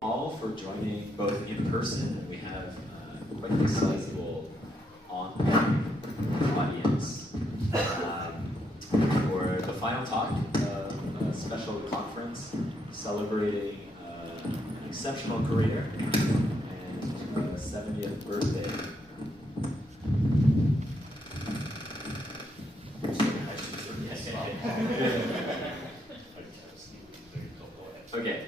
all for joining both in person, and we have quite a sizable online audience for the final talk of a special conference celebrating an exceptional career and 70th birthday. Okay.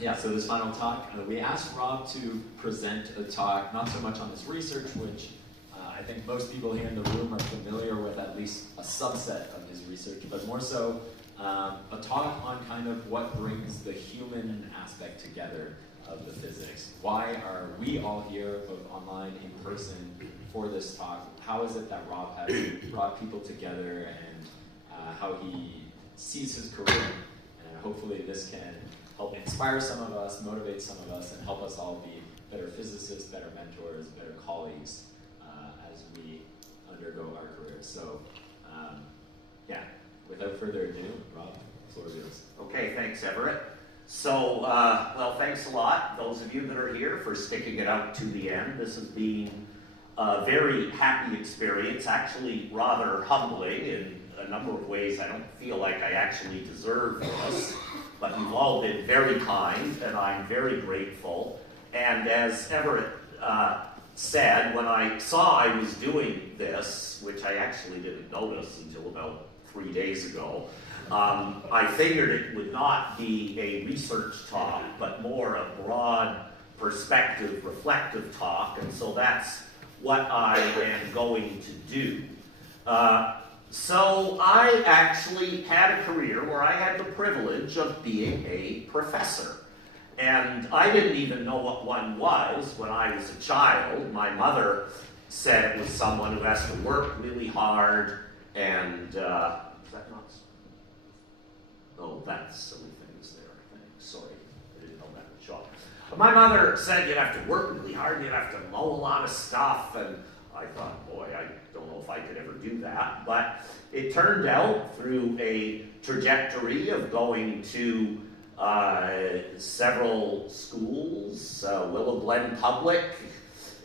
Yeah, so this final talk, we asked Rob to present a talk, not so much on his research, which I think most people here in the room are familiar with at least a subset of his research, but more so a talk on kind of what brings the human aspect together of the physics. Why are we all here, both online, in person, for this talk? How is it that Rob has brought people together, and how he sees his career? And hopefully this can help inspire some of us, motivate some of us, and help us all be better physicists, better mentors, better colleagues as we undergo our careers. So, yeah, without further ado, Rob, the floor is yours. Okay, thanks, Everett. So, well, thanks a lot, those of you that are here, for sticking it out to the end. This has been a very happy experience, actually rather humbling in a number of ways. I don't feel like I actually deserve this, but you've all been very kind, and I'm very grateful. And as Everett said, when I saw I was doing this, which I actually didn't notice until about 3 days ago, I figured it would not be a research talk, but more a broad perspective, reflective talk, and so that's what I am going to do. So I actually had a career where I had the privilege of being a professor. And I didn't even know what one was when I was a child. My mother said it was someone who has to work really hard and, is that not? Oh, that's silly things there, I think. Sorry, I didn't know that would show up. But my mother said you'd have to work really hard, you'd have to mow a lot of stuff, and I thought, boy, I don't know if I could ever do that. But it turned out through a trajectory of going to several schools, Willow Glen Public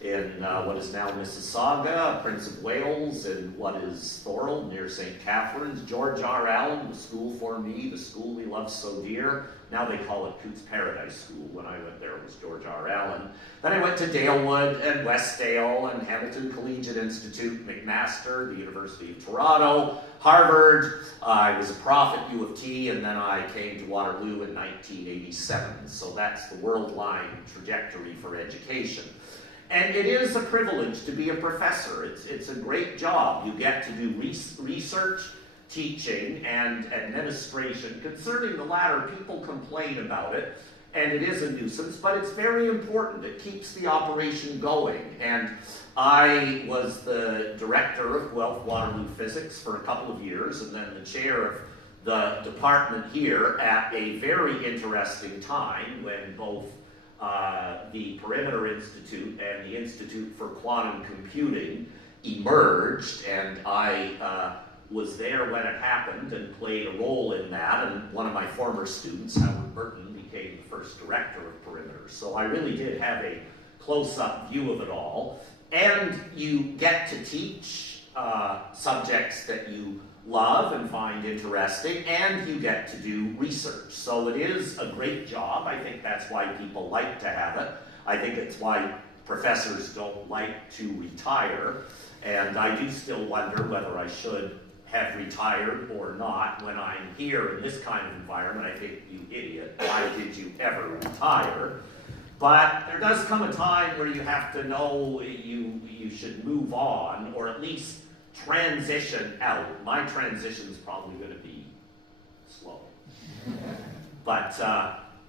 in what is now Mississauga, Prince of Wales in what is Thorold near St. Catharines, George R. Allen, the school for me, the school we love so dear. Now they call it Coots Paradise School. When I went there, it was George R. Allen. Then I went to Dalewood and Westdale and Hamilton Collegiate Institute, McMaster, the University of Toronto, Harvard. I was a prof at U of T, and then I came to Waterloo in 1987. So that's the world line trajectory for education. And it is a privilege to be a professor. It's a great job. You get to do research, teaching, and administration. Concerning the latter, people complain about it, and it is a nuisance, but it's very important. It keeps the operation going. And I was the director of Guelph Waterloo Physics for a couple of years, and then the chair of the department here at a very interesting time when both the Perimeter Institute and the Institute for Quantum Computing emerged, and I was there when it happened and played a role in that, and one of my former students, Howard Burton, became the first director of Perimeter. So I really did have a close-up view of it all, and you get to teach subjects that you love and find interesting, and you get to do research. So it is a great job. I think that's why people like to have it. I think it's why professors don't like to retire, and I do still wonder whether I should have retired or not. When I'm here in this kind of environment, I think, you idiot, why did you ever retire? But there does come a time where you have to know you should move on, or at least transition out. My transition is probably going to be slow. But,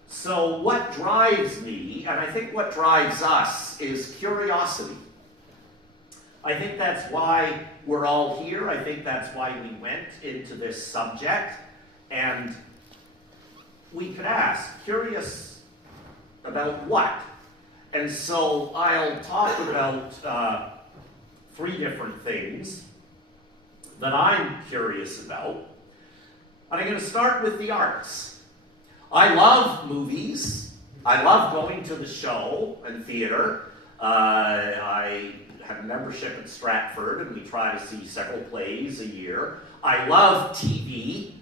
so what drives me, and I think what drives us, is curiosity. I think that's why we're all here. I think that's why we went into this subject. And we could ask, curious about what? And so I'll talk about 3 different things that I'm curious about. And I'm going to start with the arts. I love movies. I love going to the show and theater. I have a membership at Stratford, and we try to see several plays a year. I love TV,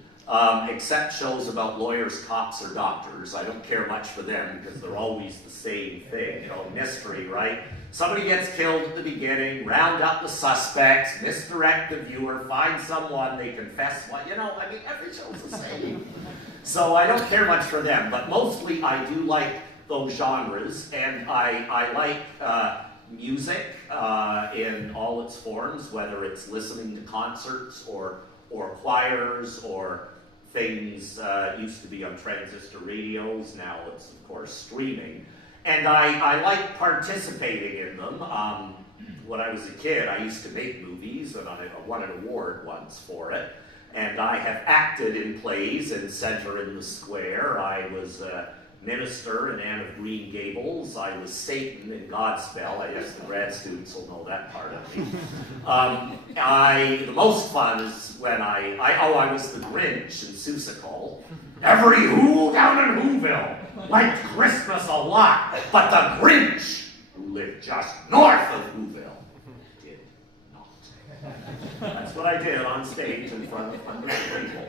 except shows about lawyers, cops, or doctors. I don't care much for them because they're always the same thing, you know, mystery, right? Somebody gets killed at the beginning, round up the suspects, misdirect the viewer, find someone, they confess what, you know, I mean, every show's the same. So I don't care much for them, but mostly I do like those genres, and I like music in all its forms, whether it's listening to concerts or choirs or things used to be on transistor radios, now it's of course streaming. And I like participating in them. When I was a kid, I used to make movies, and I won an award once for it. And I have acted in plays in Center in the Square. I was a minister in Anne of Green Gables. I was Satan in Godspell. I guess the grad students will know that part of me. The most fun is when I was the Grinch in Seussical. Every who down in Whoville liked Christmas a lot, but the Grinch, who lived just north of Whoville, did not. That's what I did on stage in front of hundreds of people.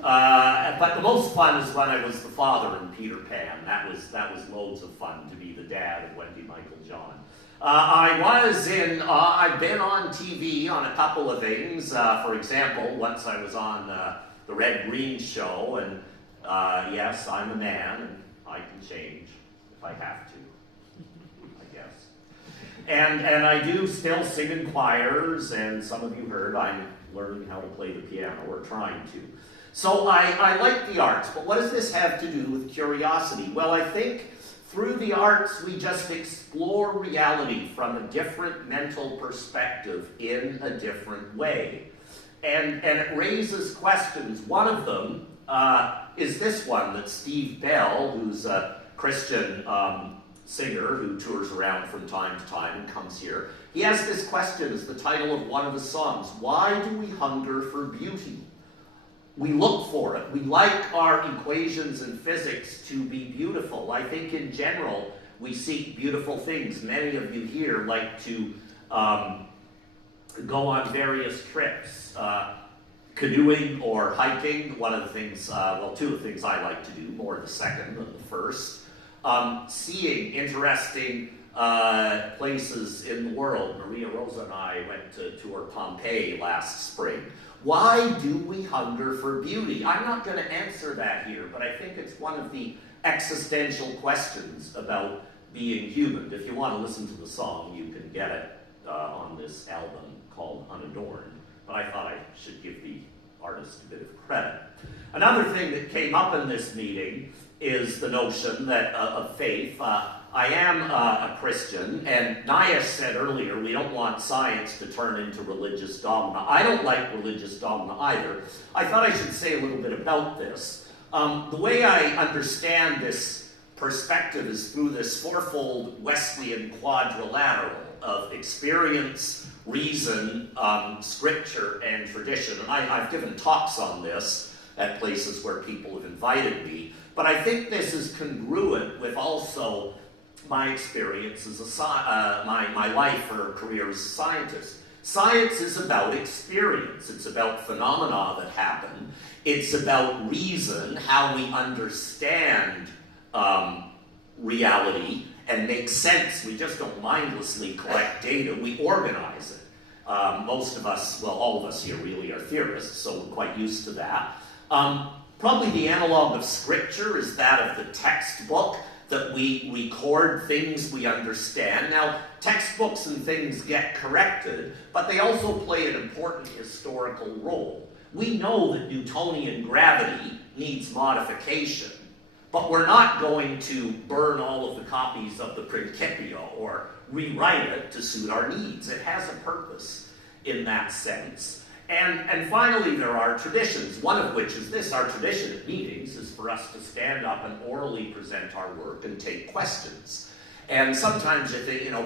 But the most fun is when I was the father in Peter Pan. That was loads of fun to be the dad of Wendy Michael John. I've been on TV on a couple of things. For example, once I was on the Red Green Show, and yes, I'm a man, and I can change if I have to, I guess. And I do still sing in choirs, and some of you heard I'm learning how to play the piano, or trying to. So I like the arts, but what does this have to do with curiosity? Well, I think through the arts we just explore reality from a different mental perspective in a different way. And it raises questions. One of them is this one that Steve Bell, who's a Christian singer who tours around from time to time and comes here, he has this question as the title of one of his songs: why do we hunger for beauty? We look for it. We like our equations in physics to be beautiful. I think in general we seek beautiful things. Many of you here like to go on various trips. Canoeing or hiking, one of the things, well, two of the things I like to do, more the second than the first. Seeing interesting places in the world. Maria Rosa and I went to tour Pompeii last spring. Why do we hunger for beauty? I'm not going to answer that here, but I think it's one of the existential questions about being human. If you want to listen to the song, you can get it on this album called Unadorned. But I thought I should give the artist a bit of credit. Another thing that came up in this meeting is the notion that of faith. I am a Christian, and Nayesh said earlier we don't want science to turn into religious dogma. I don't like religious dogma either. I thought I should say a little bit about this. The way I understand this perspective is through this fourfold Wesleyan quadrilateral of experience, reason, scripture, and tradition. And I've given talks on this at places where people have invited me, but I think this is congruent with also my experience as my life or career as a scientist. Science is about experience. It's about phenomena that happen. It's about reason, how we understand reality and make sense. We just don't mindlessly collect data, we organize it. Most of us, well, all of us here really are theorists, so we're quite used to that. Probably the analog of scripture is that of the textbook, that we record things we understand. Now, textbooks and things get corrected, but they also play an important historical role. We know that Newtonian gravity needs modification, but we're not going to burn all of the copies of the Principia or rewrite it to suit our needs. It has a purpose in that sense. And finally, there are traditions, one of which is this. Our tradition at meetings is for us to stand up and orally present our work and take questions. And sometimes,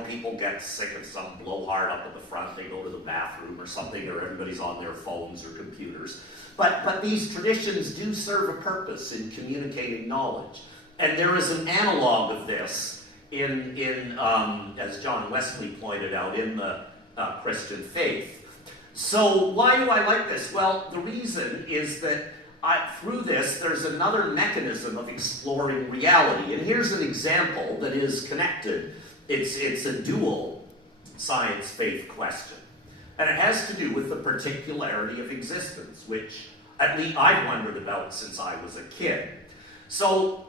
people get sick of some blowhard up at the front, they go to the bathroom or something, or everybody's on their phones or computers. But these traditions do serve a purpose in communicating knowledge. And there is an analog of this in as John Wesley pointed out, in the Christian faith. So why do I like this? Well, the reason is that through this, there's another mechanism of exploring reality. And here's an example that is connected. It's a dual science-faith question. And it has to do with the particularity of existence, which at least I've wondered about since I was a kid. So,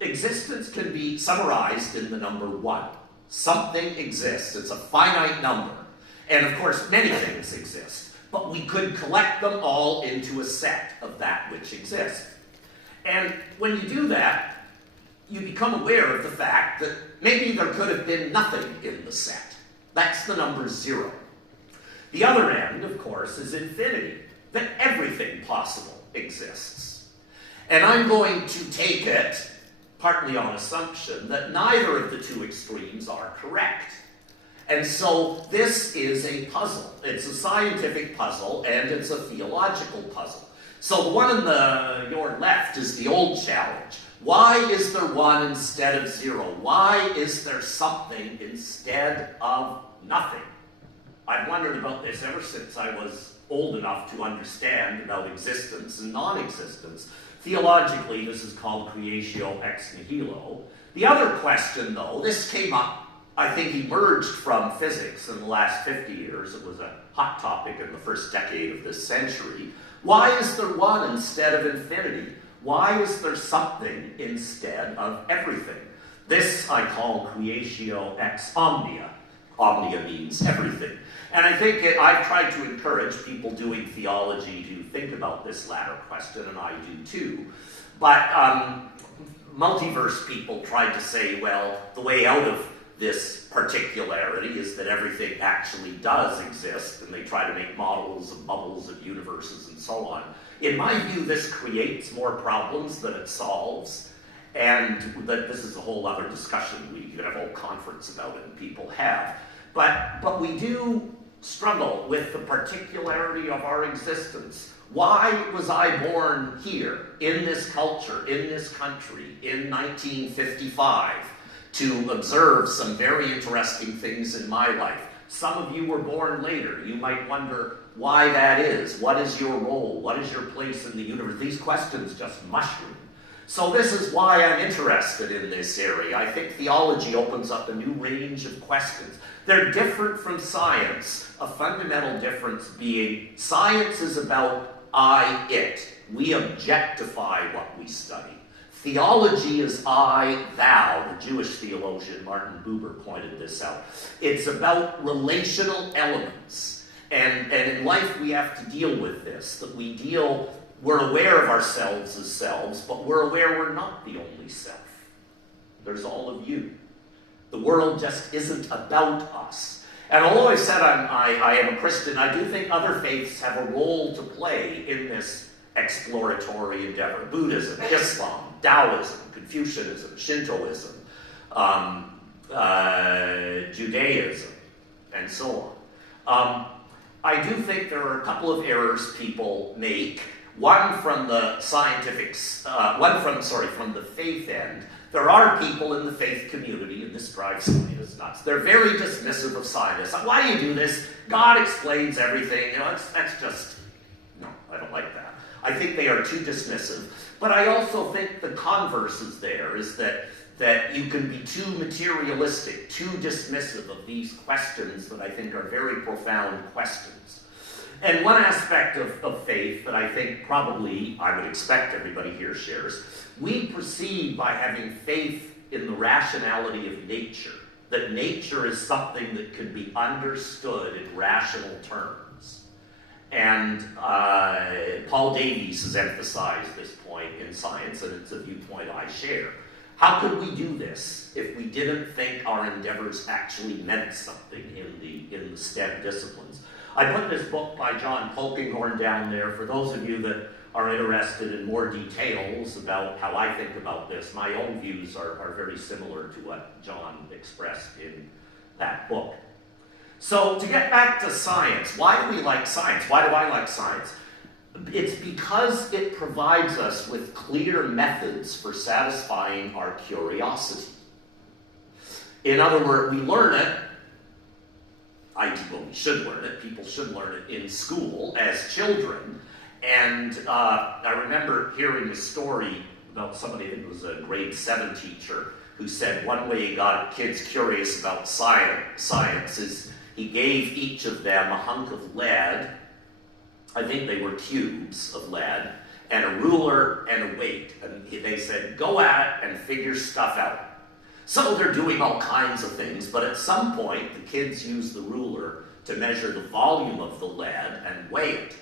existence can be summarized in the number 1. Something exists. It's a finite number. And of course, many things exist. But we could collect them all into a set of that which exists. And when you do that, you become aware of the fact that maybe there could have been nothing in the set. That's the number 0. The other end, of course, is infinity, that everything possible exists. And I'm going to take it, partly on assumption, that neither of the two extremes are correct. And so this is a puzzle. It's a scientific puzzle, and it's a theological puzzle. So the one on your left is the old challenge. Why is there 1 instead of 0? Why is there something instead of nothing? I've wondered about this ever since I was old enough to understand about existence and non-existence. Theologically, this is called creatio ex nihilo. The other question, though, this came up, I think, emerged from physics in the last 50 years. It was a hot topic in the first decade of this century. Why is there 1 instead of infinity? Why is there something instead of everything? This I call creatio ex omnia. Omnia means everything. And I think I've tried to encourage people doing theology to think about this latter question, and I do too. But multiverse people tried to say, well, the way out of this particularity is that everything actually does exist, and they try to make models of bubbles of universes and so on. In my view, this creates more problems than it solves, and that this is a whole other discussion. We could have a whole conference about it, and people have. But we do struggle with the particularity of our existence. Why was I born here, in this culture, in this country, in 1955, to observe some very interesting things in my life? Some of you were born later. You might wonder why that is. What is your role? What is your place in the universe? These questions just mushroom. So this is why I'm interested in this area. I think theology opens up a new range of questions. They're different from science, a fundamental difference being science is about I, it. We objectify what we study. Theology is I, thou. The Jewish theologian Martin Buber pointed this out. It's about relational elements. And in life we have to deal with this, that we're aware of ourselves as selves, but we're aware we're not the only self. There's all of you. The world just isn't about us. And although I said I am a Christian, I do think other faiths have a role to play in this exploratory endeavor. Buddhism, Islam, Taoism, Confucianism, Shintoism, Judaism, and so on. I do think there are a couple of errors people make. One from the from the faith end. There are people in the faith community, and this drives scientists nuts. They're very dismissive of scientists. Why do you do this? God explains everything. You know, that's just, no, I don't like that. I think they are too dismissive. But I also think the converse is there, is that you can be too materialistic, too dismissive of these questions that I think are very profound questions. And one aspect of faith that I think probably I would expect everybody here shares, we proceed by having faith in the rationality of nature, that nature is something that can be understood in rational terms. And Paul Davies has emphasized this point in science, and it's a viewpoint I share. How could we do this if we didn't think our endeavors actually meant something in the STEM disciplines? I put this book by John Polkinghorne down there. For those of you that are interested in more details about how I think about this, my own views are very similar to what John expressed in that book. So to get back to science, why do we like science? Why do I like science? It's because it provides us with clear methods for satisfying our curiosity. In other words, we learn it, we should learn it, people should learn it in school as children. And I remember hearing a story about somebody, I think it was a grade 7 teacher, who said one way he got kids curious about science is he gave each of them a hunk of lead, I think they were cubes of lead, and a ruler and a weight. And they said, go at it and figure stuff out. So they're doing all kinds of things, but at some point the kids use the ruler to measure the volume of the lead and weigh it.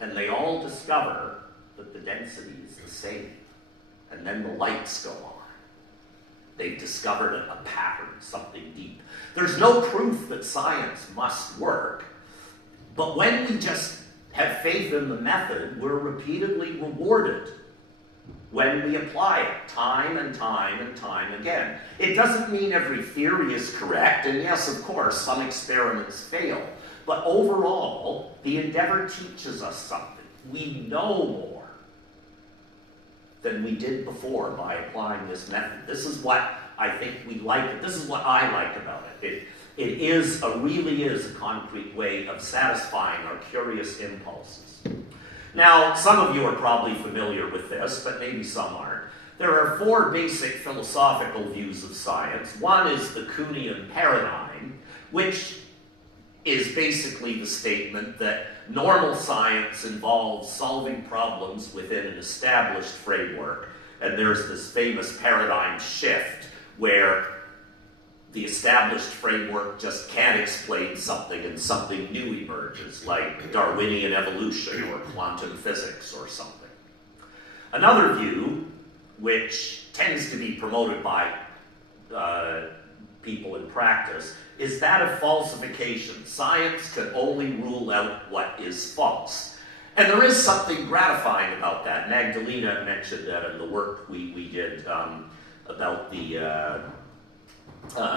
And they all discover that the density is the same. And then the lights go on. They've discovered a pattern, something deep. There's no proof that science must work, but when we just have faith in the method, we're repeatedly rewarded when we apply it time and time and time again. It doesn't mean every theory is correct, and yes, of course, some experiments fail, but overall, the endeavor teaches us something. We know more than we did before by applying this method. This is what I think we like. This is what I like about it. It really is a concrete way of satisfying our curious impulses. Now, some of you are probably familiar with this, but maybe some aren't. There are 4 basic philosophical views of science. One is the Kuhnian paradigm, which is basically the statement that normal science involves solving problems within an established framework, and there's this famous paradigm shift where the established framework just can't explain something and something new emerges, like Darwinian evolution or quantum physics or something. Another view, which tends to be promoted by people in practice, is that of falsification. Science can only rule out what is false. And there is something gratifying about that. Magdalena mentioned that in the work we did about the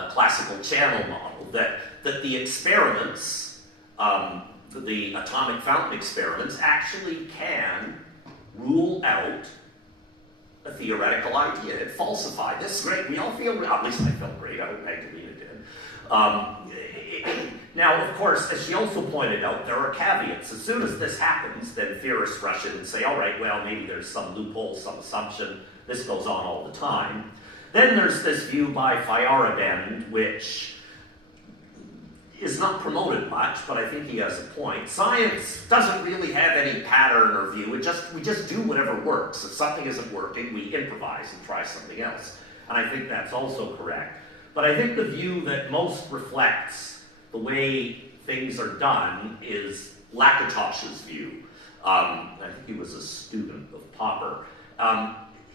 classical channel model, that the experiments, the atomic fountain experiments, actually can rule out a theoretical idea. It falsified. This is great. We all feel, at least I felt great. I hope Magdalena did. Now, of course, as she also pointed out, there are caveats. As soon as this happens, then theorists rush in and say, all right, well, maybe there's some loophole, some assumption. This goes on all the time. Then there's this view by Feyerabend, which is not promoted much, but I think he has a point. Science doesn't really have any pattern or view. We just do whatever works. If something isn't working, we improvise and try something else. And I think that's also correct. But I think the view that most reflects the way things are done is Lakatosh's view. I think he was a student of Popper.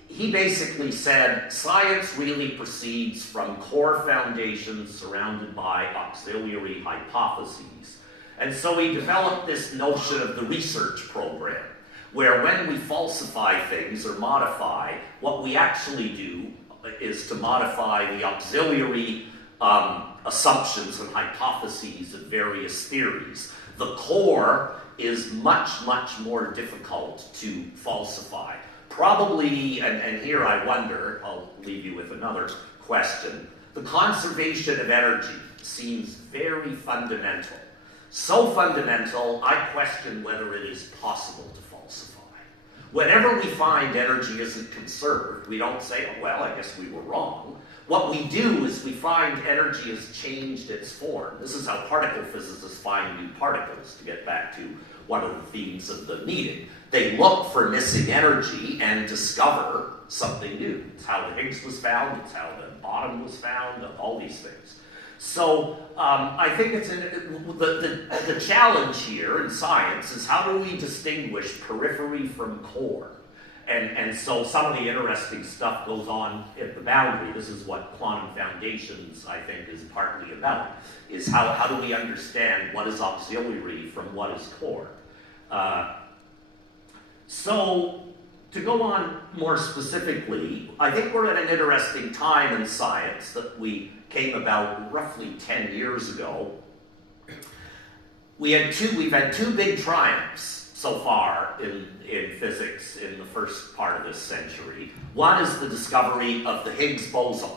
He basically said science really proceeds from core foundations surrounded by auxiliary hypotheses. And so he developed this notion of the research program, where when we falsify things or modify, what we actually do is to modify the auxiliary assumptions and hypotheses of various theories. The core is much, much more difficult to falsify. Probably, and here I wonder, I'll leave you with another question, the conservation of energy seems very fundamental. So fundamental, I question whether it is possible to falsify. Whenever we find energy isn't conserved, we don't say, oh, well, I guess we were wrong. What we do is we find energy has changed its form. This is how particle physicists find new particles, to get back to one of the themes of the meeting. They look for missing energy and discover something new. It's how the Higgs was found, it's how the atom was found, all these things. So I think it's the challenge here in science is how do we distinguish periphery from core? And so some of the interesting stuff goes on at the boundary. This is what quantum foundations, I think, is partly about, is how do we understand what is auxiliary from what is core? So to go on more specifically, I think we're at an interesting time in science that we came about roughly 10 years ago. We've had two big triumphs. so far in physics in the first part of this century. One is the discovery of the Higgs boson,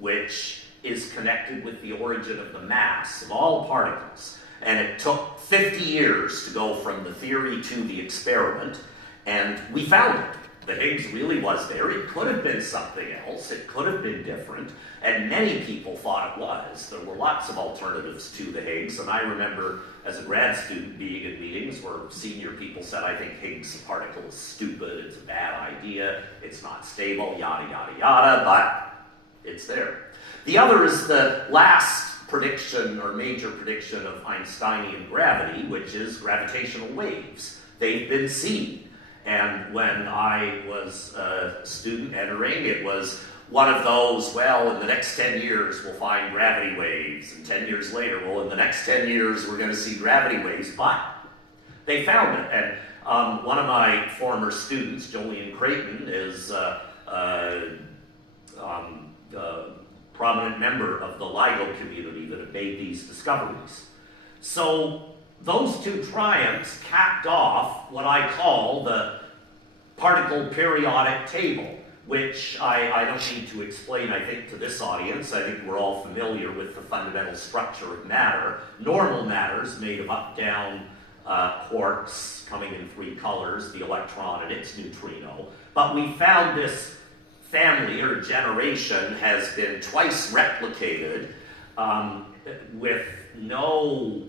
which is connected with the origin of the mass of all particles. And it took 50 years to go from the theory to the experiment, and we found it. The Higgs really was there. It could have been something else. It could have been different. And many people thought it was. There were lots of alternatives to the Higgs. And I remember as a grad student being in meetings where senior people said, I think Higgs particle is stupid. It's a bad idea. It's not stable, yada, yada, yada. But it's there. The other is the last prediction or major prediction of Einsteinian gravity, which is gravitational waves. They've been seen. And when I was a student entering, it was one of those, well, in the next 10 years, we'll find gravity waves. And 10 years later, well, in the next 10 years, we're going to see gravity waves. But they found it. And one of my former students, Jolene Creighton, is a prominent member of the LIGO community that have made these discoveries. So those two triumphs capped off what I call the particle periodic table, which I don't need to explain, I think, to this audience. I think we're all familiar with the fundamental structure of matter. Normal matter is made of up-down quarks coming in three colors, the electron and its neutrino. But we found this family or generation has been twice replicated with no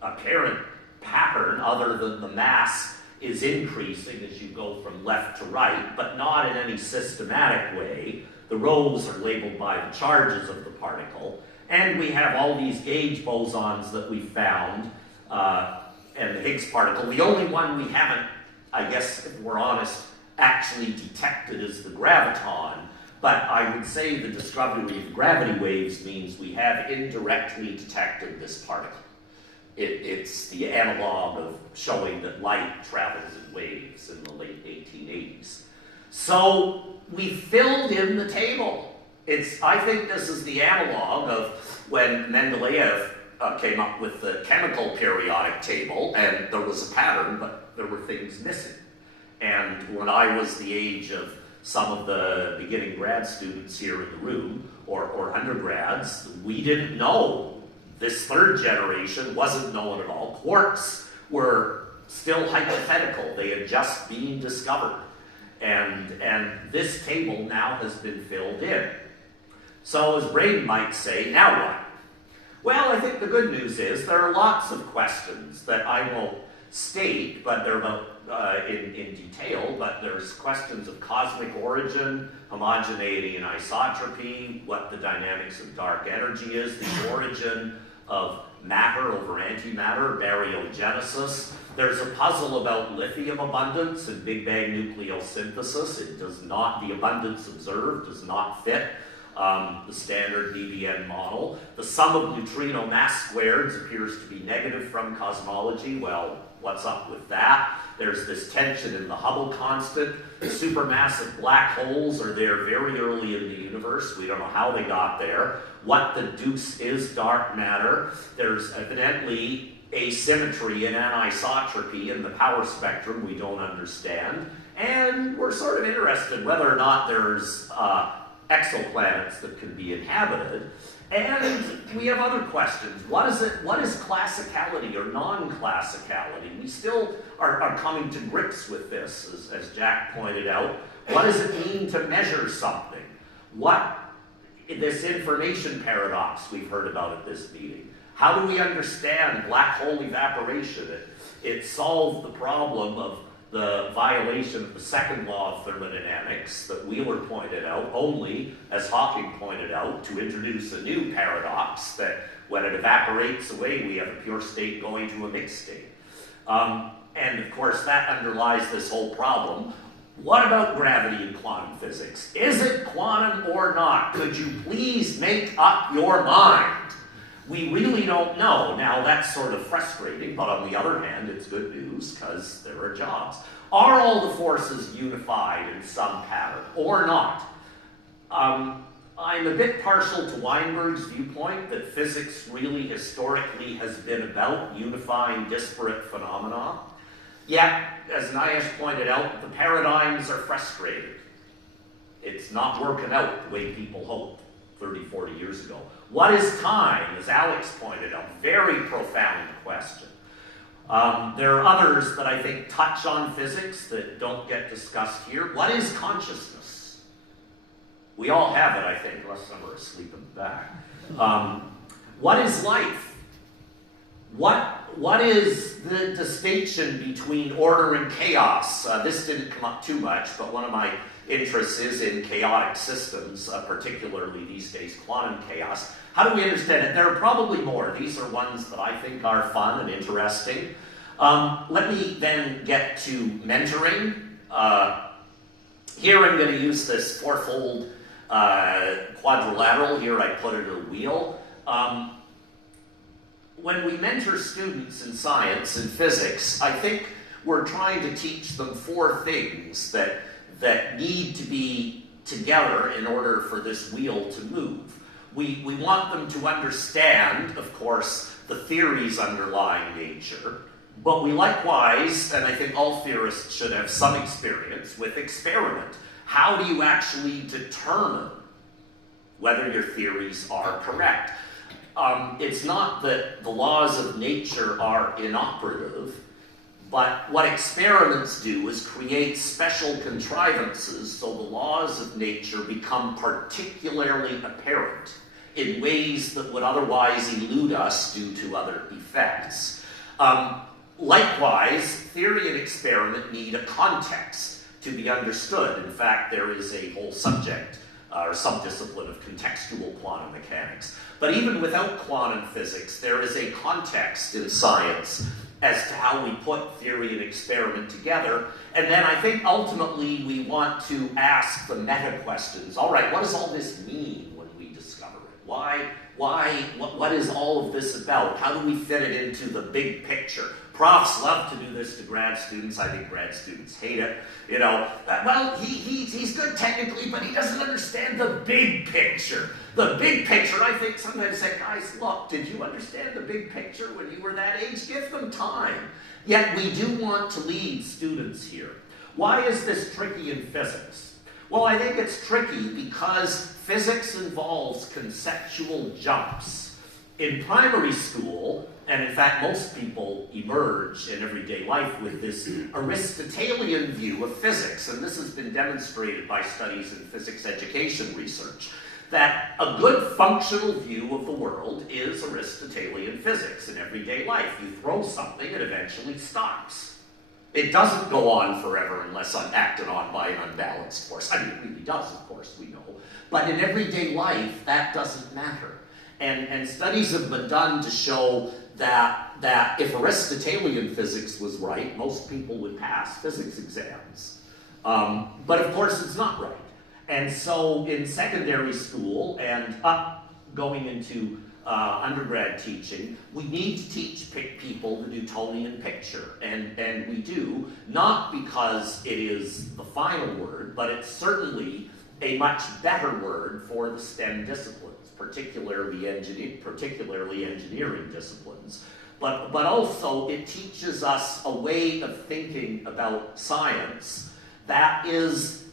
apparent pattern other than the mass is increasing as you go from left to right, but not in any systematic way. The rows are labeled by the charges of the particle, and we have all these gauge bosons that we found, and the Higgs particle. The only one we haven't, I guess if we're honest, actually detected is the graviton, but I would say the discovery of gravity waves means we have indirectly detected this particle. It's the analog of showing that light travels in waves in the late 1880s. So we filled in the table. I think this is the analog of when Mendeleev came up with the chemical periodic table, and there was a pattern, but there were things missing. And when I was the age of some of the beginning grad students here in the room, or undergrads, we didn't know. This third generation wasn't known at all. Quarks were still hypothetical. They had just been discovered. And this table now has been filled in. So as Braden might say, now what? Well, I think the good news is there are lots of questions that I won't state, but they're about in detail, but there's questions of cosmic origin, homogeneity and isotropy, what the dynamics of dark energy is, the origin of matter over antimatter, baryogenesis. There's a puzzle about lithium abundance and Big Bang nucleosynthesis. It does not, the abundance observed does not fit the standard BBN model. The sum of neutrino mass squareds appears to be negative from cosmology. Well, what's up with that? There's this tension in the Hubble constant. Supermassive black holes are there very early in the universe. We don't know how they got there. What the deuce is dark matter? There's evidently asymmetry and anisotropy in the power spectrum we don't understand. And we're sort of interested whether or not there's exoplanets that can be inhabited. And we have other questions. What is it? What is classicality or non-classicality? We still are coming to grips with this, as Jack pointed out. What does it mean to measure something? What, this information paradox we've heard about at this meeting. How do we understand black hole evaporation? It solved the problem of the violation of the second law of thermodynamics that Wheeler pointed out, only, as Hawking pointed out, to introduce a new paradox that when it evaporates away, we have a pure state going to a mixed state. And of course, that underlies this whole problem. What about gravity in quantum physics? Is it quantum or not? Could you please make up your mind? We really don't know. Now, that's sort of frustrating, but on the other hand, it's good news because there are jobs. Are all the forces unified in some pattern or not? I'm a bit partial to Weinberg's viewpoint that physics really historically has been about unifying disparate phenomena. Yet, as Nayesh pointed out, the paradigms are frustrated. It's not working out the way people hoped 30, 40 years ago. What is time, as Alex pointed out? Very profound question. There are others that I think touch on physics that don't get discussed here. What is consciousness? We all have it, I think, unless some are asleep in the back. What is life? What is the distinction between order and chaos? This didn't come up too much, but one of my interests is in chaotic systems, particularly these days quantum chaos. How do we understand it? There are probably more. These are ones that I think are fun and interesting. Let me then get to mentoring. Here I'm going to use this fourfold quadrilateral. Here I put it in a wheel. When we mentor students in science and physics, I think we're trying to teach them four things that need to be together in order for this wheel to move. We want them to understand, of course, the theories underlying nature, but we likewise, and I think all theorists should have some experience with experiment. How do you actually determine whether your theories are correct? It's not that the laws of nature are inoperative, but what experiments do is create special contrivances so the laws of nature become particularly apparent in ways that would otherwise elude us due to other effects. Likewise, theory and experiment need a context to be understood. In fact, there is a whole subject or subdiscipline of contextual quantum mechanics. But even without quantum physics, there is a context in science as to how we put theory and experiment together. And then I think ultimately we want to ask the meta questions. All right, what does all this mean when we discover it? What is all of this about? How do we fit it into the big picture? Profs love to do this to grad students. I think grad students hate it. You know, well, he's good technically, but he doesn't understand the big picture. The big picture, I think sometimes say, guys, look, did you understand the big picture when you were that age? Give them time. Yet we do want to lead students here. Why is this tricky in physics? Well, I think it's tricky because physics involves conceptual jumps. In primary school, and in fact most people emerge in everyday life with this Aristotelian view of physics, and this has been demonstrated by studies in physics education research, that a good functional view of the world is Aristotelian physics in everyday life. You throw something, it eventually stops. It doesn't go on forever unless acted on by an unbalanced force. I mean, it really does, of course, we know. But in everyday life, that doesn't matter. And studies have been done to show that if Aristotelian physics was right, most people would pass physics exams. But of course, it's not right. And so in secondary school and going into undergrad teaching, we need to teach people the Newtonian picture. And we do, not because it is the final word, but it's certainly a much better word for the STEM disciplines, particularly engineering disciplines. But also it teaches us a way of thinking about science that is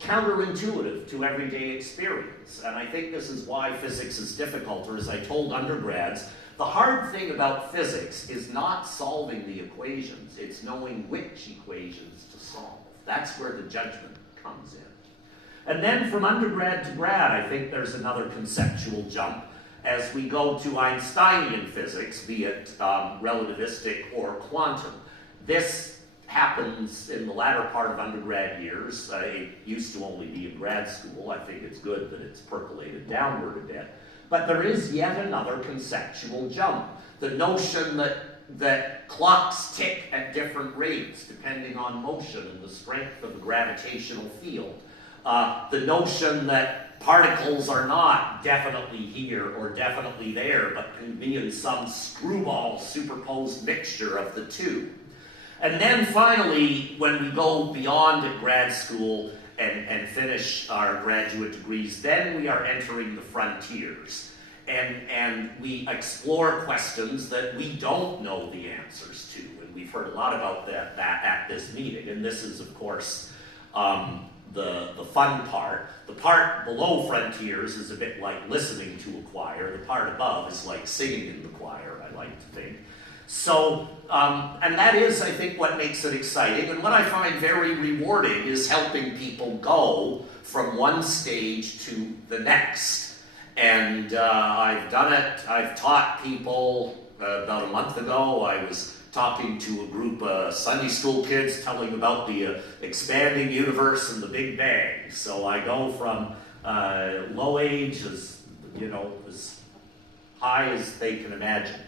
counterintuitive to everyday experience. And I think this is why physics is difficult, or as I told undergrads, the hard thing about physics is not solving the equations, it's knowing which equations to solve. That's where the judgment comes in. And then from undergrad to grad, I think there's another conceptual jump as we go to Einsteinian physics, be it relativistic or quantum. This happens in the latter part of undergrad years. It used to only be in grad school. I think it's good that it's percolated downward a bit. But there is yet another conceptual jump. The notion that clocks tick at different rates depending on motion and the strength of the gravitational field. The notion that particles are not definitely here or definitely there, but can be in some screwball superposed mixture of the two. And then finally, when we go beyond at grad school and finish our graduate degrees, then we are entering the frontiers. And we explore questions that we don't know the answers to. And We've heard a lot about that at this meeting, and this is, of course, the fun part. The part below Frontiers is a bit like listening to a choir. The part above is like singing in the choir, I like to think. So, and that is, I think, what makes it exciting. And what I find very rewarding is helping people go from one stage to the next. And I've done it. I've taught people. About a month ago, I was talking to a group of Sunday school kids telling about the expanding universe and the Big Bang. So I go from low age as high as they can imagine.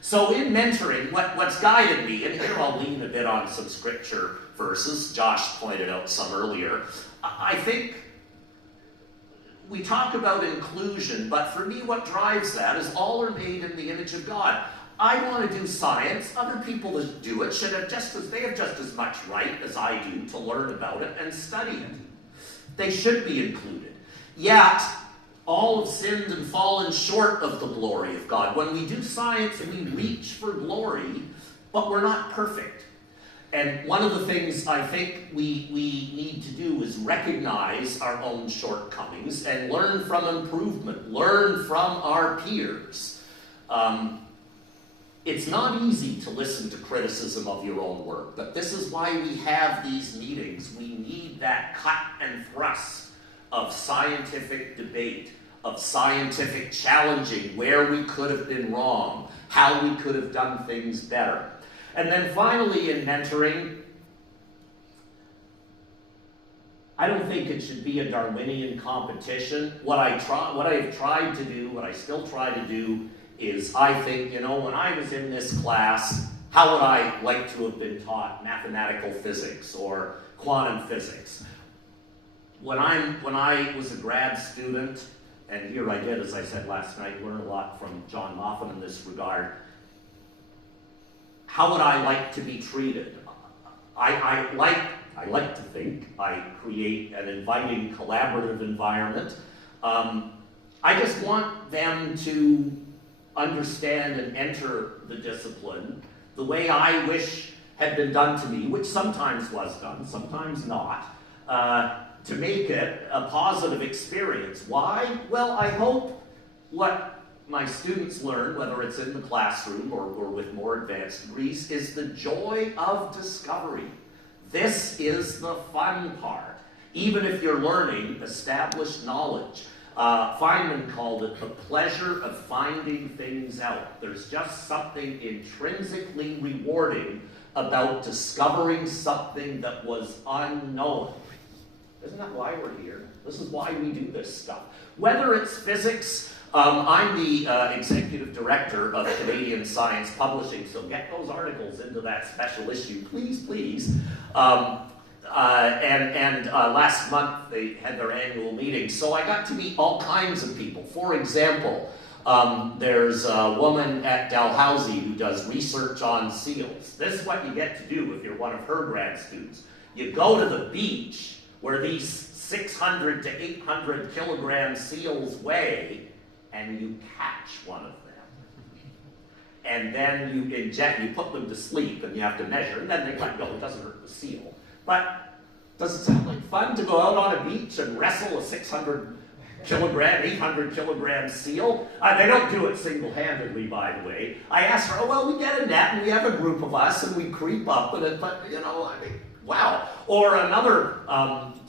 So in mentoring, what's guided me, and here I'll lean a bit on some scripture verses, Josh pointed out some earlier. I think we talk about inclusion, but for me what drives that is all are made in the image of God. I want to do science. Other people that do it should have they have just as much right as I do to learn about it and study it. They should be included. Yet, all have sinned and fallen short of the glory of God. When we do science, we reach for glory, but we're not perfect. And one of the things I think we need to do is recognize our own shortcomings and learn from improvement, learn from our peers. It's not easy to listen to criticism of your own work, but this is why we have these meetings. We need that cut and thrust of scientific debate, of scientific challenging, where we could have been wrong, how we could have done things better. And then finally in mentoring, I don't think it should be a Darwinian competition. What I have tried to do, what I still try to do, is I think, when I was in this class, how would I like to have been taught mathematical physics or quantum physics? When I was a grad student, and here I did, as I said last night, learn a lot from John Moffat in this regard, how would I like to be treated? I like to think I create an inviting, collaborative environment. I just want them to understand and enter the discipline the way I wish had been done to me, which sometimes was done, sometimes not, to make it a positive experience. Why? Well, I hope what my students learn, whether it's in the classroom or with more advanced degrees, is the joy of discovery. This is the fun part. Even if you're learning established knowledge. Feynman called it the pleasure of finding things out. There's just something intrinsically rewarding about discovering something that was unknown. Isn't that why we're here? This is why we do this stuff. Whether it's physics, I'm the executive director of Canadian Science Publishing, so get those articles into that special issue, please, please. And last month they had their annual meeting, so I got to meet all kinds of people. For example, there's a woman at Dalhousie who does research on seals. This is what you get to do if you're one of her grad students. You go to the beach where these 600 to 800 kilogram seals weigh, and you catch one of them. And then you put them to sleep, and you have to measure, and then they let go. It doesn't hurt the seal. But does it sound like fun to go out on a beach and wrestle a 600 kilogram, 800 kilogram seal? They don't do it single-handedly, by the way. I asked her, we get a net, and we have a group of us, and we creep up in it, but, wow. Or another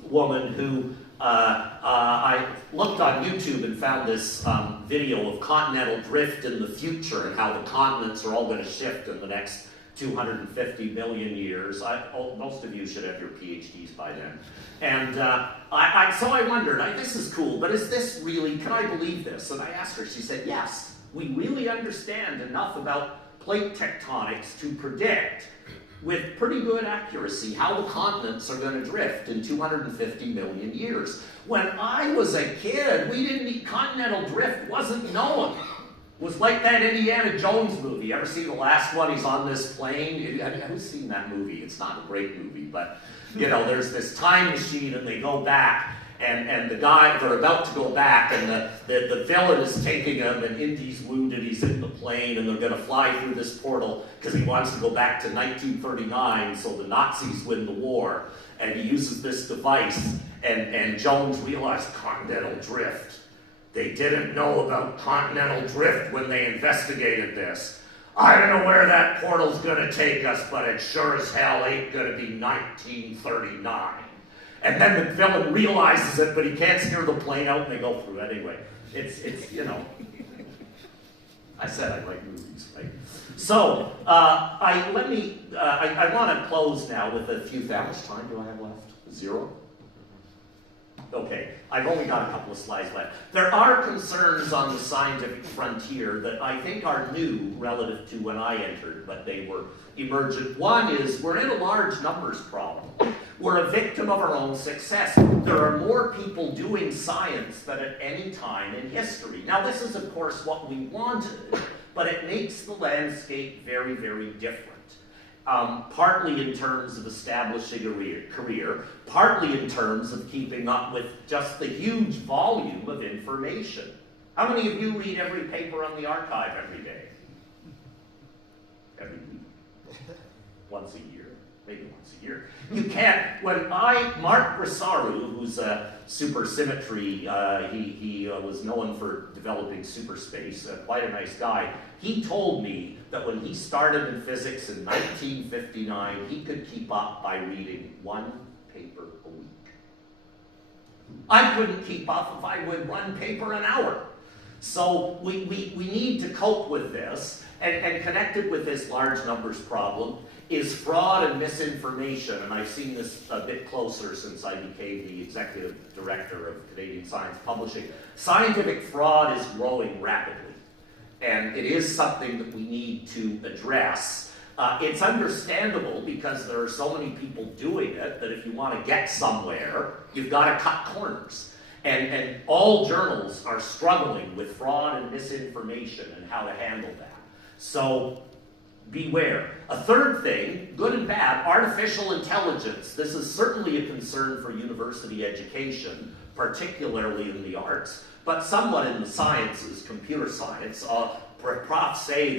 woman who I looked on YouTube and found this video of continental drift in the future and how the continents are all going to shift in the next 250 million years. Most of you should have your PhDs by then. And so I wondered, this is cool, but is this really, can I believe this? And I asked her, she said, yes, we really understand enough about plate tectonics to predict with pretty good accuracy how the continents are going to drift in 250 million years. When I was a kid, continental drift wasn't known. It was like that Indiana Jones movie. Ever seen the last one? He's on this plane. Who's seen that movie? It's not a great movie, but there's this time machine and they go back And the guy, they're about to go back, and the villain is taking him, and Indy's wounded, he's in the plane, and they're going to fly through this portal because he wants to go back to 1939 so the Nazis win the war. And he uses this device, and Jones realized continental drift. They didn't know about continental drift when they investigated this. I don't know where that portal's going to take us, but it sure as hell ain't going to be 1939. And then the villain realizes it, but he can't steer the plane out, and they go through anyway. It's you know. I said I like movies, right? So I want to close now with a few. How much time do I have left? 0. Okay, I've only got a couple of slides left. There are concerns on the scientific frontier that I think are new relative to when I entered, but they were emergent. One is we're in a large numbers problem. We're a victim of our own success. There are more people doing science than at any time in history. Now, this is, of course, what we wanted, but it makes the landscape very, very different. Partly in terms of establishing a career, partly in terms of keeping up with just the huge volume of information. How many of you read every paper on the archive every day? Every week? Once a year? Maybe once a year. You can't, Mark Grisaru, who's a supersymmetry, he was known for developing superspace, quite a nice guy. He told me that when he started in physics in 1959, he could keep up by reading 1 paper a week. I couldn't keep up if I read 1 paper an hour. So we need to cope with this, and connected with this large numbers problem is fraud and misinformation, and I've seen this a bit closer since I became the executive director of Canadian Science Publishing. Scientific fraud is growing rapidly, and it is something that we need to address. It's understandable because there are so many people doing it that if you want to get somewhere, you've got to cut corners. And all journals are struggling with fraud and misinformation and how to handle that. So beware. A third thing, good and bad, artificial intelligence. This is certainly a concern for university education, particularly in the arts, but somewhat in the sciences, computer science. Profs say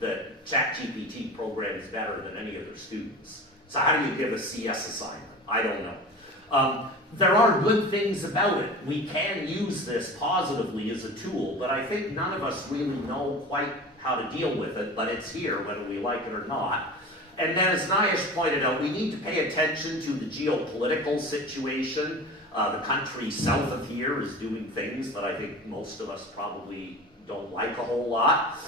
that ChatGPT programs better than any of their students. So how do you give a CS assignment? I don't know. There are good things about it. We can use this positively as a tool, but I think none of us really know quite how to deal with it, but it's here whether we like it or not. And then as Nayesh pointed out, we need to pay attention to the geopolitical situation. The country south of here is doing things that I think most of us probably don't like a whole lot.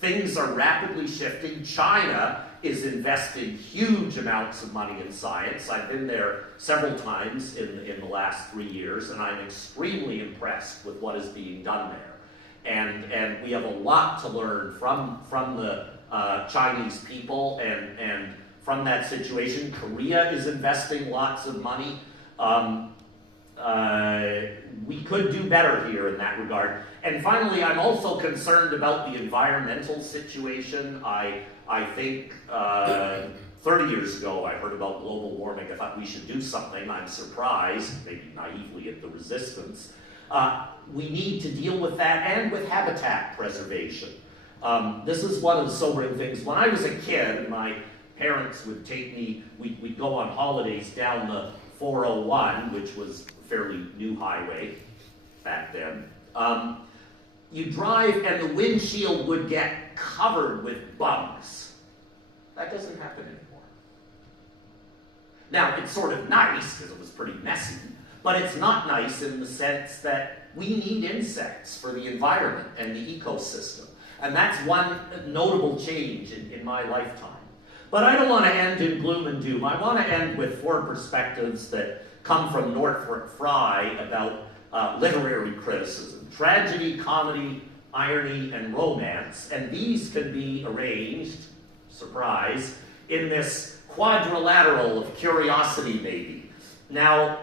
Things are rapidly shifting. China is investing huge amounts of money in science. I've been there several times in the last 3 years, and I'm extremely impressed with what is being done there. And we have a lot to learn from the Chinese people and from that situation. Korea is investing lots of money. We could do better here in that regard. And finally, I'm also concerned about the environmental situation. I think 30 years ago I heard about global warming. I thought we should do something. I'm surprised, maybe naively, at the resistance. We need to deal with that and with habitat preservation. This is one of the sobering things. When I was a kid, my parents would take me, we'd go on holidays down the 401, which was a fairly new highway back then. You drive and the windshield would get covered with bugs. That doesn't happen anymore. Now, it's sort of nice because it was pretty messy, but it's not nice in the sense that we need insects for the environment and the ecosystem. And that's one notable change in my lifetime. But I don't want to end in gloom and doom. I want to end with 4 perspectives that come from Northrop Frye about literary criticism. Tragedy, comedy, irony, and romance. And these can be arranged, surprise, in this quadrilateral of curiosity, maybe. Now,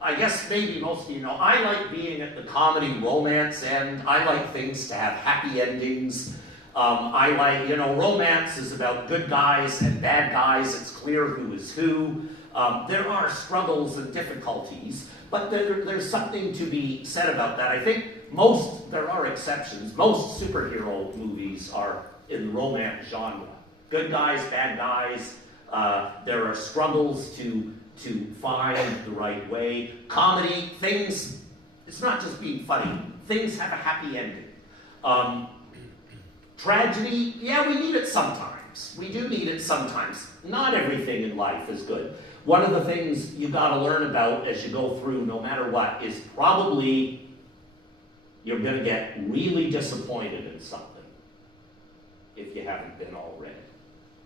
I guess maybe most of you know, I like being at the comedy romance end. I like things to have happy endings. I like, romance is about good guys and bad guys. It's clear who is who. There are struggles and difficulties, But there's something to be said about that. I think there are exceptions. Most superhero movies are in the romance genre. Good guys, bad guys. There are struggles to find the right way. Comedy, it's not just being funny. Things have a happy ending. Tragedy, yeah, we need it sometimes. We do need it sometimes. Not everything in life is good. One of the things you got to learn about as you go through, no matter what, is probably you're going to get really disappointed in something if you haven't been already.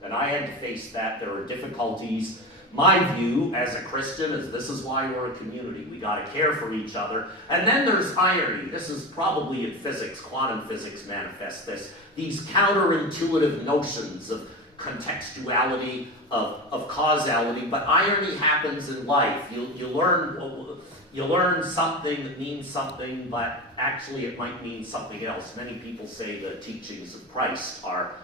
And I had to face that. There are difficulties. My view as a Christian is this is why we're a community. We got to care for each other. And then there's irony. This is probably in physics. Quantum physics manifests this. These counterintuitive notions of contextuality, of causality. But irony happens in life. You learn something that means something, but actually it might mean something else. Many people say the teachings of Christ are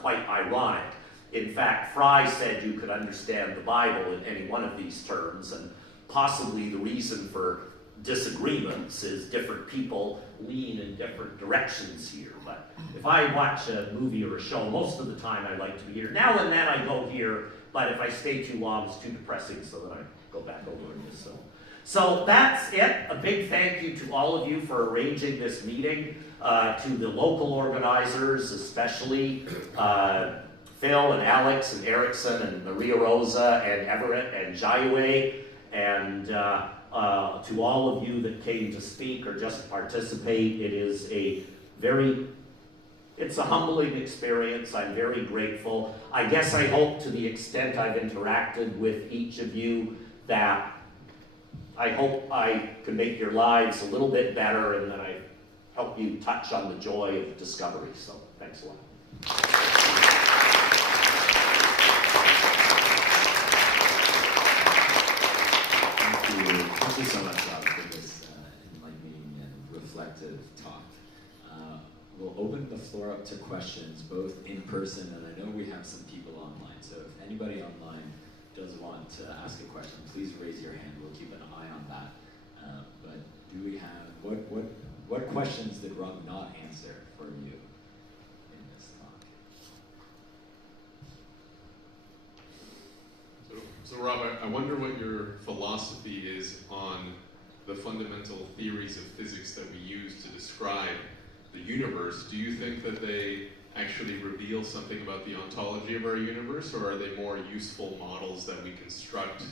quite ironic. In fact, Fry said you could understand the Bible in any one of these terms, and possibly the reason for disagreements is different people lean in different directions here. But if I watch a movie or a show, most of the time I like to be here. Now and then I go here, but if I stay too long, it's too depressing, so then I go back over and just so that's it. A big thank you to all of you for arranging this meeting, to the local organizers, especially Phil and Alex and Erickson and Maria Rosa and Everett and Jaiwe, and to all of you that came to speak or just participate. It's a humbling experience. I'm very grateful. I guess I hope to the extent I've interacted with each of you that I hope I can make your lives a little bit better and that I help you touch on the joy of discovery. So thanks a lot. Thank you so much, Rob, for this enlightening and reflective talk. We'll open the floor up to questions, both in person, and I know we have some people online. So if anybody online does want to ask a question, please raise your hand. We'll keep an eye on that. But do we have what questions did Rob not answer for you in this talk? So Rob, I wonder what your philosophy is on the fundamental theories of physics that we use to describe the universe. Do you think that they actually reveal something about the ontology of our universe, or are they more useful models that we construct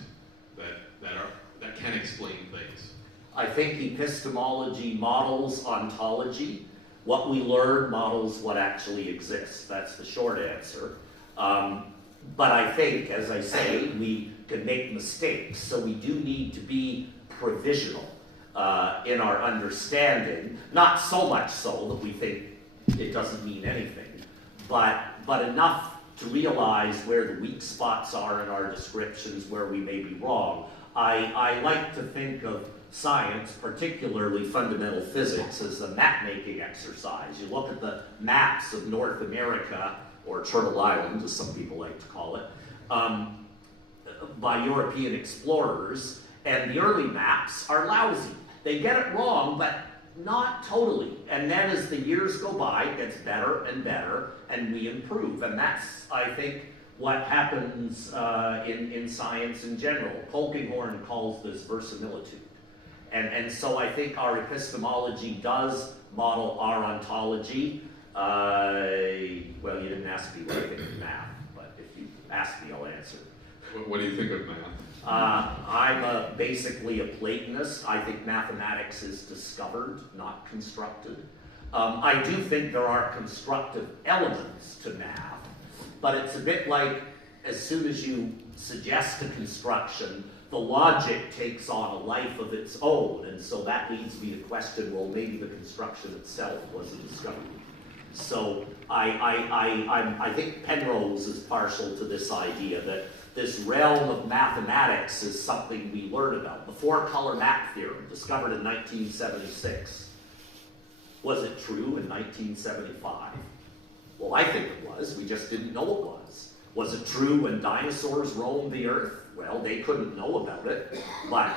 that can explain things? I think epistemology models ontology. What we learn models what actually exists. That's the short answer. But I think, as I say, we can make mistakes, so we do need to be provisional in our understanding. Not so much so that we think it doesn't mean anything, but enough to realize where the weak spots are in our descriptions, where we may be wrong. I like to think of science, particularly fundamental physics, as a map-making exercise. You look at the maps of North America, or Turtle Island, as some people like to call it, by European explorers, and the early maps are lousy. They get it wrong, but not totally. And then as the years go by, it gets better and better, and we improve. And that's, I think, what happens in science in general. Polkinghorne calls this verisimilitude. And so I think our epistemology does model our ontology. Well, you didn't ask me what I think of math, but if you ask me, I'll answer. What do you think of math? I'm basically a Platonist. I think mathematics is discovered, not constructed. I do think there are constructive elements to math, but it's a bit like as soon as you suggest a construction, the logic takes on a life of its own, and so that leads me to question, well, maybe the construction itself was a discovery. So I think Penrose is partial to this idea that this realm of mathematics is something we learn about. The four-color map theorem, discovered in 1976. Was it true in 1975? Well, I think it was. We just didn't know it was. Was it true when dinosaurs roamed the earth? Well, they couldn't know about it, but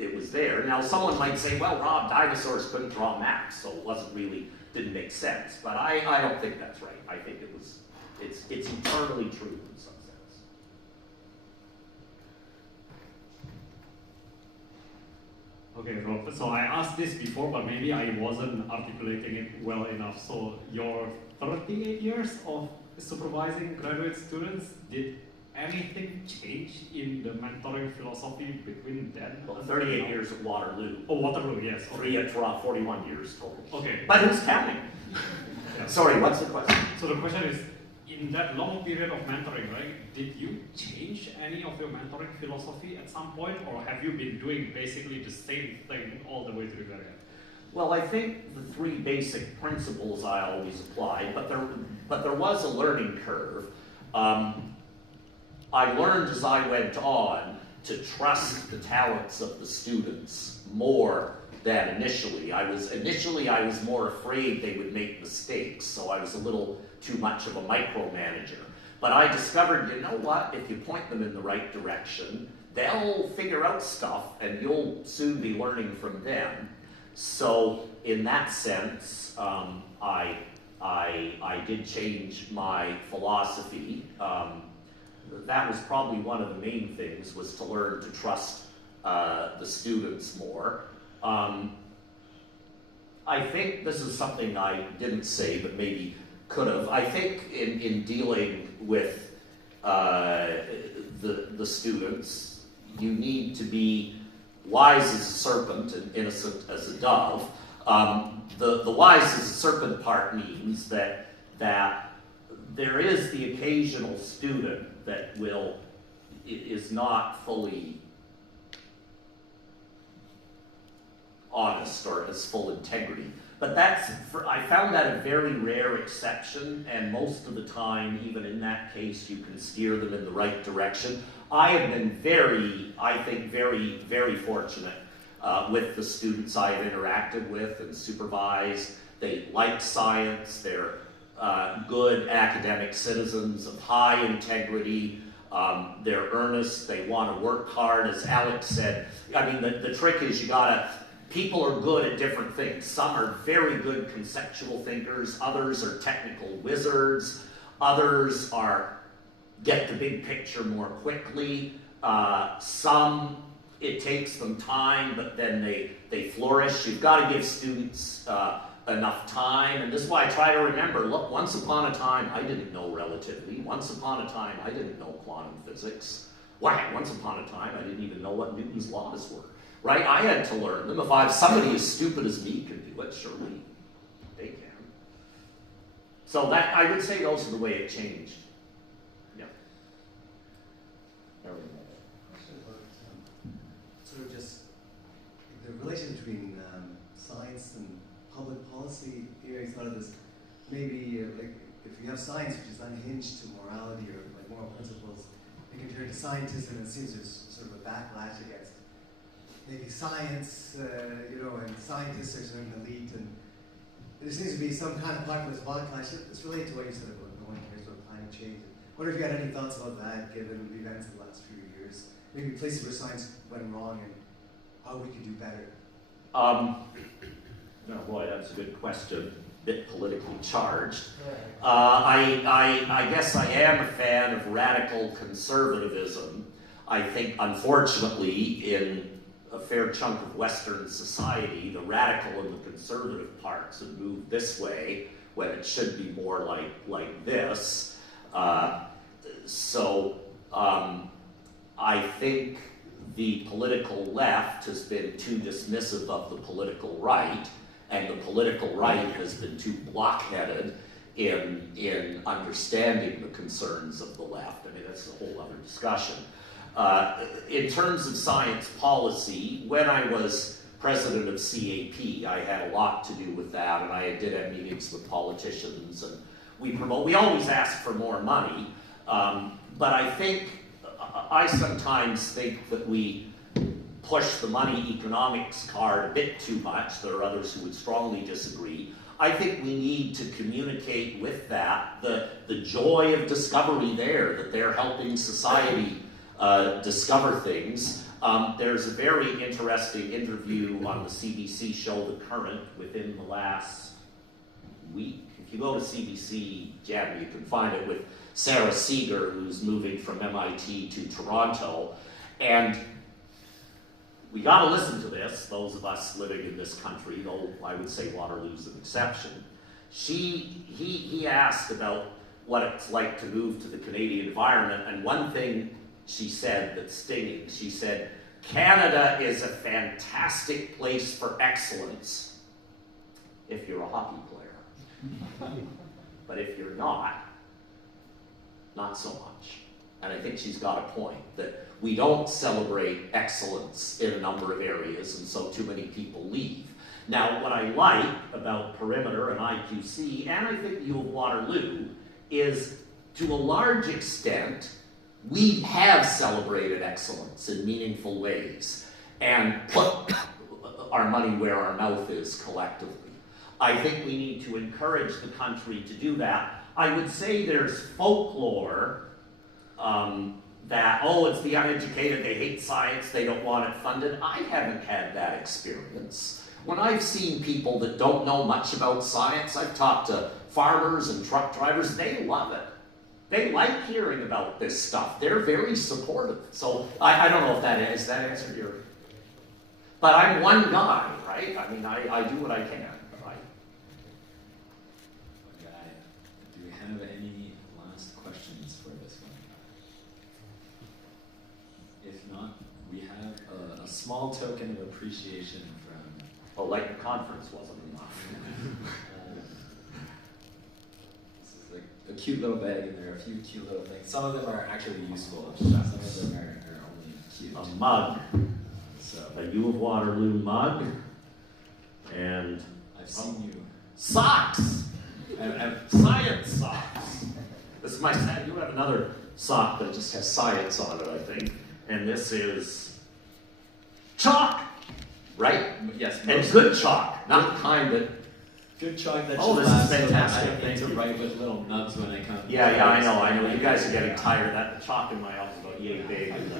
it was there. Now, someone might say, well, Rob, dinosaurs couldn't draw maps, so it didn't make sense. But I don't think that's right. I think it's eternally true in some sense. Okay, Rob, so I asked this before, but maybe I wasn't articulating it well enough. So your 38 years of supervising graduate students, did anything change in the mentoring philosophy between then? Well, 38 years at Waterloo. Oh, Waterloo, yes. Okay. 3 at 41 years total. Okay. But who's counting? Yeah. Sorry, what's the question? So the question is, in that long period of mentoring, right, did you change any of your mentoring philosophy at some point, or have you been doing basically the same thing all the way to the very end? Well, I think the 3 basic principles I always applied, but there was a learning curve. I learned as I went on to trust the talents of the students more than initially. I was more afraid they would make mistakes, so I was a little too much of a micromanager. But I discovered, you know what, if you point them in the right direction, they'll figure out stuff and you'll soon be learning from them. So in that sense, I did change my philosophy. That was probably one of the main things, was to learn to trust the students more. I think this is something I didn't say, but maybe could have. I think in dealing with the students, you need to be wise as a serpent and innocent as a dove. The wise as a serpent part means that there is the occasional student that is not fully honest or has full integrity. But I found that a very rare exception, and most of the time, even in that case, you can steer them in the right direction. I have been very fortunate with the students I've interacted with and supervised. They like science, they're good academic citizens of high integrity, they're earnest, they want to work hard. As Alex said, I mean, the trick is people are good at different things. Some are very good conceptual thinkers, others are technical wizards, others get the big picture more quickly. Some, it takes them time, but then they flourish. You've got to give students enough time, and this is why I try to remember, look, once upon a time I didn't know relativity, once upon a time I didn't know quantum physics. Why, once upon a time I didn't even know what Newton's laws were, right? I had to learn them. If somebody as stupid as me can do it, surely they can. So that, I would say those are the way it changed. Yeah. Question about sort of just the relation between science and public policy. Here I thought of this, maybe like if you have science which is unhinged to morality or like moral principles, you can turn to scientists, and it seems there's sort of a backlash against maybe science, and scientists are sort of an elite, and there seems to be some kind of populist backlash. It's related to what you said about no one cares about climate change. I wonder if you had any thoughts about that, given the events of the last few years, maybe places where science went wrong and how we could do better. No, boy, that's a good question. A bit politically charged. I guess I am a fan of radical conservatism. I think, unfortunately, in a fair chunk of Western society, the radical and the conservative parts have moved this way when it should be more like this. I think the political left has been too dismissive of the political right, and the political right has been too blockheaded in understanding the concerns of the left. I mean, that's a whole other discussion. In terms of science policy, when I was president of CAP, I had a lot to do with that, and I did have meetings with politicians, and we always ask for more money, but I sometimes think that we push the money economics card a bit too much. There are others who would strongly disagree. I think we need to communicate with that the joy of discovery there, that they're helping society discover things. There's a very interesting interview on the CBC show The Current within the last week. If you go to CBC Gem, you can find it with Sarah Seeger, who's moving from MIT to Toronto. And we got to listen to this, those of us living in this country, though I would say Waterloo's an exception. He asked about what it's like to move to the Canadian environment, and one thing she said that's stinging, she said, Canada is a fantastic place for excellence if you're a hockey player. But if you're not so much. And I think she's got a point, that we don't celebrate excellence in a number of areas, and so too many people leave. Now, what I like about Perimeter and IQC, and I think U of Waterloo, is to a large extent, we have celebrated excellence in meaningful ways and put our money where our mouth is collectively. I think we need to encourage the country to do that. I would say there's folklore that, oh, it's the uneducated, they hate science, they don't want it funded. I haven't had that experience. When I've seen people that don't know much about science, I've talked to farmers and truck drivers, they love it. They like hearing about this stuff. They're very supportive. So I don't know if that answered your... But I'm one guy, right? I mean, I do what I can, right? Okay. Do we have any last questions for this one? If not, we have a small token of appreciation from... Well, like the conference wasn't enough. This is like a cute little bag, and there are a few cute little things. Some of them are actually useful. Some of them are only cute. A mug. So A U of Waterloo mug. And I've seen you. socks! And science socks. This is my set. You have another sock that just has science on it, I think. And this is chalk, right? Yes, And good chalk, not the kind that... good chalk that Oh, should this is last so that fantastic. I don't need to Thank you. write with little nubs when I come. Yeah, I know. You guys are getting tired of that. The chalk in my office is about yay big. And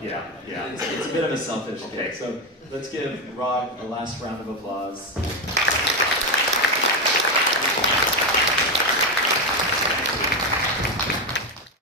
yeah. It's a bit of a selfish Okay. thing. So let's give Rob a last round of applause.